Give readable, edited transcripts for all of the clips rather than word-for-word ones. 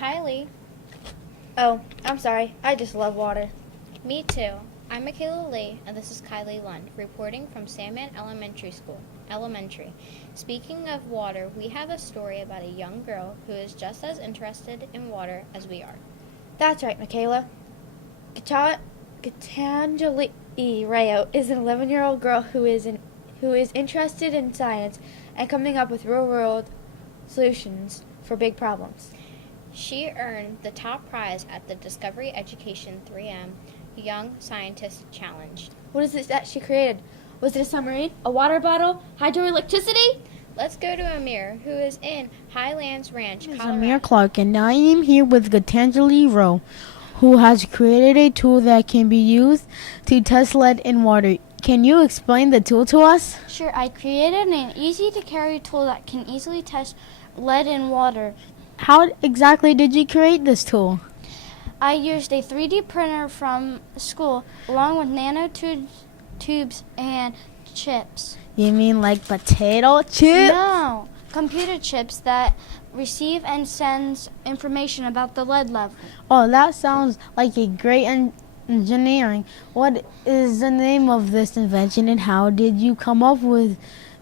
Kylie. Oh, I'm sorry. I just love water. Me too. I'm Michaela Lee, and this is Kylie Lund, reporting from Sandman Elementary. Speaking of water, we have a story about a young girl who is just as interested in water as we are. That's right, Michaela. Gitanjali Rayo is an 11-year-old girl who is interested in science and coming up with real-world solutions for big problems. She earned the top prize at the Discovery Education 3M Young Scientist Challenge. What is it that she created? Was it a submarine, a water bottle, hydroelectricity? Let's go to Amir, who is in Highlands Ranch, This is Colorado. Amir Clark, and I am here with Gitanjali Rowe, who has created a tool that can be used to test lead in water. Can you explain the tool to us? Sure, I created an easy-to-carry tool that can easily test lead in water. How exactly did you create this tool? I used a 3D printer from school along with nanotubes and chips. You mean like potato chips? No, computer chips that receive and sends information about the lead level. Oh, that sounds like a great engineering. What is the name of this invention, and how did you come up with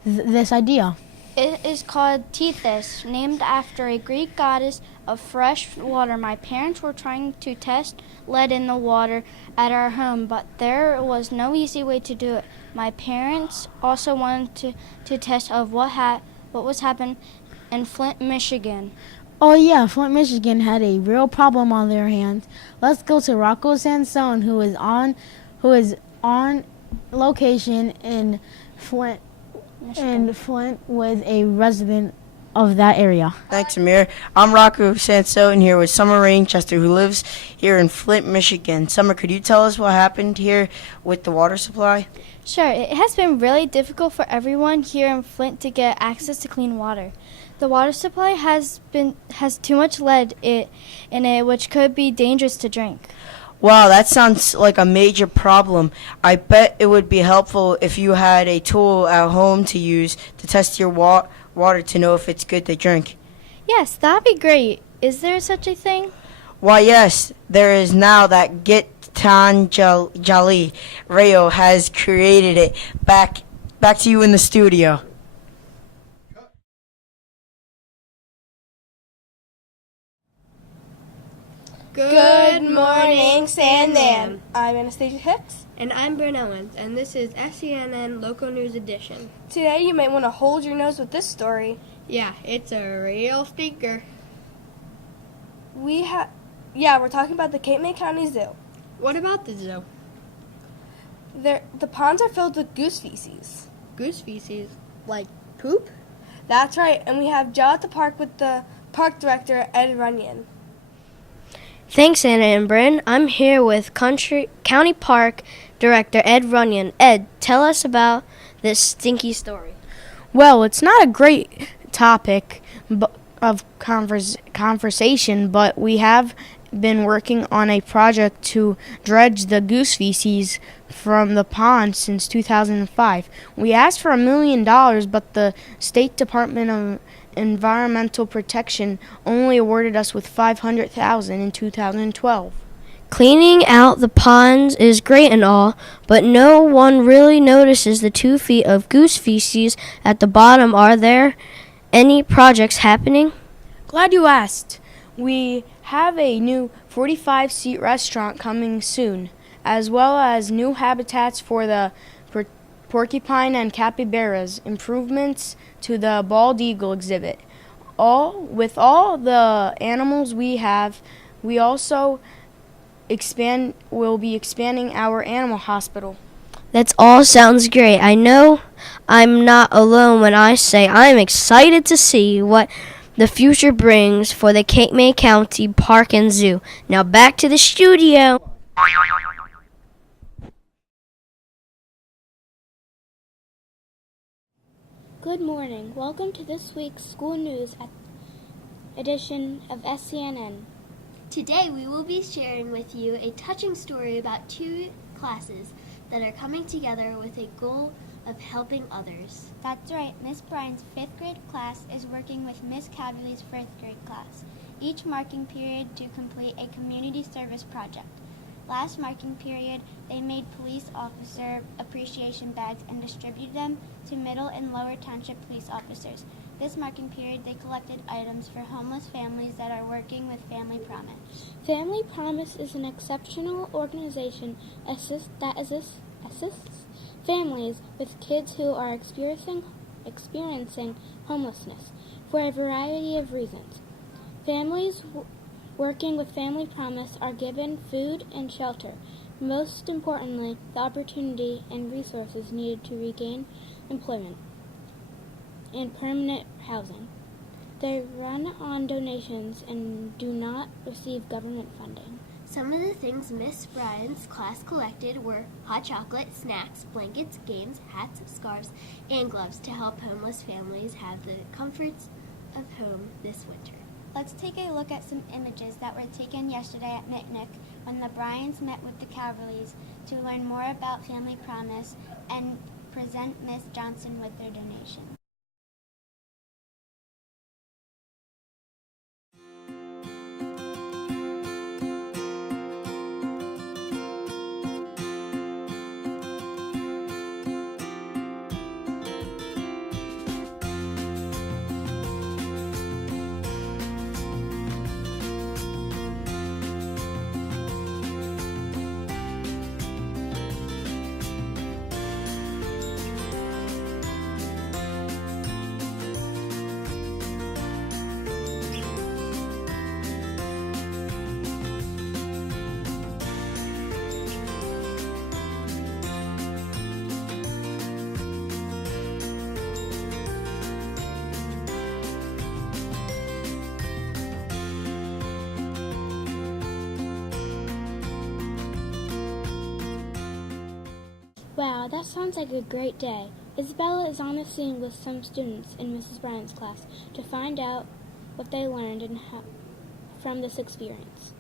this idea? It is called Tethys, named after a Greek goddess of fresh water. My parents were trying to test lead in the water at our home, but there was no easy way to do it. My parents also wanted to test of what was happening in Flint, Michigan. Oh yeah, Flint, Michigan had a real problem on their hands. Let's go to Rocco Sansone, who is on location in Flint. And Flint was a resident of that area. Thanks, Amir. I'm Rocco Sansone here with Summer Rainchester, who lives here in Flint, Michigan. Summer, could you tell us what happened here with the water supply? Sure, it has been really difficult for everyone here in Flint to get access to clean water. The water supply has too much lead in it, which could be dangerous to drink. Wow, that sounds like a major problem. I bet it would be helpful if you had a tool at home to use to test your water to know if it's good to drink. Yes, that'd be great. Is there such a thing? Why, yes, there is now that Gitanjali Rayo has created it. Back to you in the studio. Good morning, Sandman. I'm Anastasia Hicks. And I'm Bryn Owens, and this is SCNN Local News Edition. Today you might want to hold your nose with this story. Yeah, it's a real stinker. We're talking about the Cape May County Zoo. What about the zoo? The ponds are filled with goose feces. Goose feces? Like poop? That's right, and we have Joe at the park with the park director, Ed Runyon. Thanks, Anna and Bryn. I'm here with County Park Director Ed Runyon. Ed, tell us about this stinky story. Well, it's not a great topic of conversation, but we have been working on a project to dredge the goose feces from the pond since 2005. We asked for $1 million, but the State Department of Environmental Protection only awarded us with $500,000 in 2012. Cleaning out the ponds is great and all, but no one really notices the 2 feet of goose feces at the bottom. Are there any projects happening? Glad you asked. We have a new 45-seat restaurant coming soon, as well as new habitats for the porcupine and capybaras, improvements to the bald eagle exhibit. With all the animals we have, we also will be expanding our animal hospital. That all sounds great. I know I'm not alone when I say I'm excited to see what the future brings for the Cape May County Park and Zoo. Now back to the studio. Good morning. Welcome to this week's school news edition of SCNN. Today we will be sharing with you a touching story about 2 classes that are coming together with a goal of helping others. That's right. Miss Bryan's 5th grade class is working with Miss Cavali's 4th grade class. each marking period to complete a community service project. Last marking period, they made police officer appreciation bags and distributed them to Middle and Lower Township police officers. This marking period, they collected items for homeless families that are working with Family Promise. Family Promise is an exceptional organization that assists families with kids who are experiencing homelessness for a variety of reasons. Families working with Family Promise are given food and shelter. Most importantly, the opportunity and resources needed to regain employment and permanent housing. They run on donations and do not receive government funding. Some of the things Miss Bryan's class collected were hot chocolate, snacks, blankets, games, hats, scarves, and gloves to help homeless families have the comforts of home this winter. Let's take a look at some images that were taken yesterday at Mitnick when the Bryans met with the Calverleys to learn more about Family Promise and present Miss Johnson with their donation. Wow, that sounds like a great day. Isabella is on the scene with some students in Mrs. Bryan's class to find out what they learned and from this experience.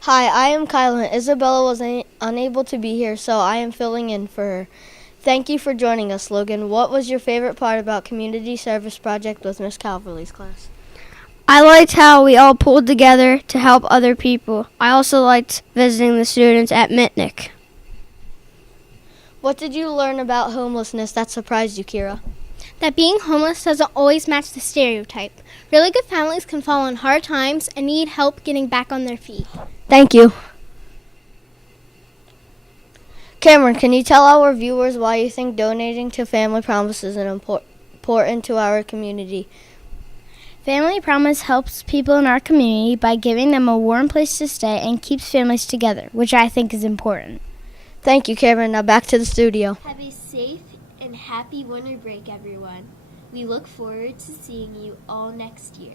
Hi, I am Kyla. Isabella was unable to be here, so I am filling in for her. Thank you for joining us, Logan. What was your favorite part about Community Service Project with Miss Calverley's class? I liked how we all pulled together to help other people. I also liked visiting the students at Mitnick. What did you learn about homelessness that surprised you, Kira? That being homeless doesn't always match the stereotype. Really good families can fall on hard times and need help getting back on their feet. Thank you. Cameron, can you tell our viewers why you think donating to Family Promise is important to our community? Family Promise helps people in our community by giving them a warm place to stay and keeps families together, which I think is important. Thank you, Cameron. Now back to the studio. Have a safe and happy winter break, everyone. We look forward to seeing you all next year.